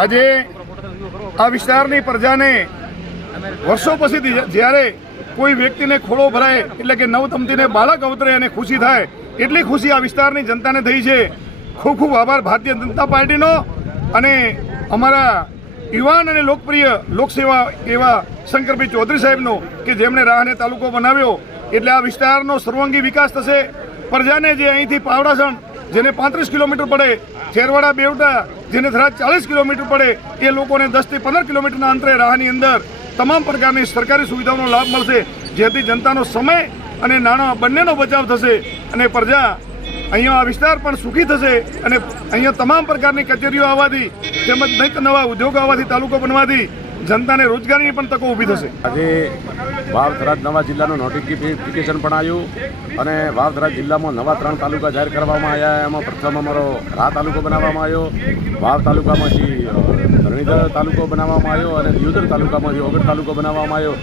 આજે આ વિસ્તારની પ્રજાને વર્ષો પછીથી જ્યારે કોઈ વ્યક્તિને ખોળો ભરાય એટલે કે નવદંપતીને બાળક અવતરે અને ખુશી થાય એટલી ખુશી આ વિસ્તારની જનતાને થઈ છે. ખૂબ ખૂબ આભાર ભારતીય જનતા પાર્ટીનો અને અમારા યુવાન અને લોકપ્રિય લોકસેવા એવા શંકરભાઈ ચૌધરી સાહેબનો કે જેમણે રાહને તાલુકો બનાવ્યો. એટલે આ વિસ્તારનો સર્વાંગી વિકાસ થશે. પ્રજાને જે અહીંથી પાવડાસણ જેને 35 કિલોમીટર પડે, ખેરવાડા બેવટા જેને થરાદ 40 કિલોમીટર પડે, એ લોકોને 10 થી 15 કિલોમીટરના અંતરે રાહની અંદર તમામ પ્રકારની સરકારી સુવિધાઓનો લાભ મળશે, જેથી જનતાનો સમય અને નાણાં બંનેનો બચાવ થશે અને પ્રજા અહીંયા આ વિસ્તાર પણ સુખી થશે. અને અહીંયા તમામ પ્રકારની કચેરીઓ આવવાથી તેમજ અનેક નવા ઉદ્યોગો આવવાથી તાલુકો બનવાથી જનતાને રોજગારીની પણ તકો ઊભી થશે. આજે વાવ થરાદ નવા જિલ્લાનું નોટિફિકેશન પણ આવ્યું અને વાવ થરાદ જિલ્લામાં નવા 3 તાલુકા જાહેર કરવામાં આવ્યા. એમાં પ્રથમ અમારો રા તાલુકો બનાવવામાં આવ્યો, વાવ તાલુકામાંથી ધરણીધર તાલુકો બનાવવામાં આવ્યો અને દિયોદર તાલુકામાંથી ઓગળ તાલુકો બનાવવામાં આવ્યો.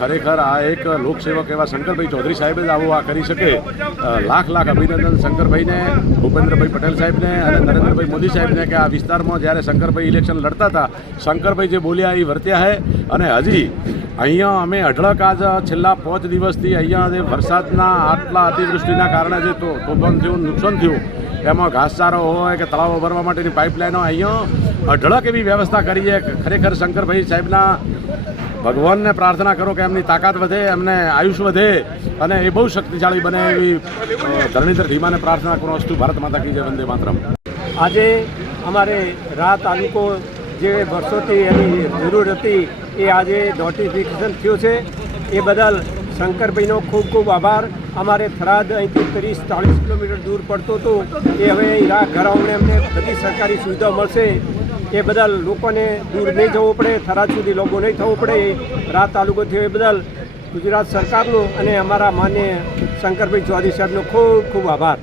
ખરેખર આ એક લોકસેવક એવા શંકરભાઈ ચૌધરી સાહેબ જ આવું આ કરી શકે. લાખ લાખ અભિનંદન શંકરભાઈને, ભૂપેન્દ્રભાઈ પટેલ સાહેબને અને નરેન્દ્રભાઈ મોદી સાહેબને કે આ વિસ્તારમાં જ્યારે શંકરભાઈ ઇલેક્શન લડતા હતા, શંકરભાઈ જે બોલ્યા એ વર્ત્યા છે. અને હજી અહીંયા અમે અઢળક આજ છેલ્લા 5 દિવસથી અહીંયા જે વરસાદના આટલા અતિવૃષ્ટિના કારણે જે તોફાન થયું, નુકસાન થયું, એમાં ઘાસચારો હોય કે તળાવો ભરવા માટેની પાઇપલાઇનો અહીંયા અઢળક એવી વ્યવસ્થા કરી છે. ખરેખર શંકરભાઈ સાહેબના ભગવાનને પ્રાર્થના કરો કે એમની તાકાત વધે, એમને આયુષ વધે અને એ બહુ શક્તિશાળી બને એવી ધરણીધર ધીમાને પ્રાર્થના કરો. અસ્તુ ભારત માતા કી જય, વંદે માતરમ. આજે અમારે રા તાલુકો જે વર્ષોથી એની જરૂર હતી એ આજે નોટિફિકેશન થયું છે. એ બદલ શંકરભાઈનો ખૂબ ખૂબ આભાર. અમારે થરાદ અહીંથી 30-40 કિલોમીટર દૂર પડતું હતું, એ હવે રા ઘરાઓને અમને બધી સરકારી સુવિધાઓ મળશે. એ બદલ લોકોને દૂર નહીં જવું પડે, થરાદ સુધી લોકો નહીં થવું પડે. રા તાલુકો થયો એ બદલ ગુજરાત સરકારનો અને અમારા માન્ય શંકરભાઈ ચૌધરી સાહેબનો ખૂબ ખૂબ આભાર.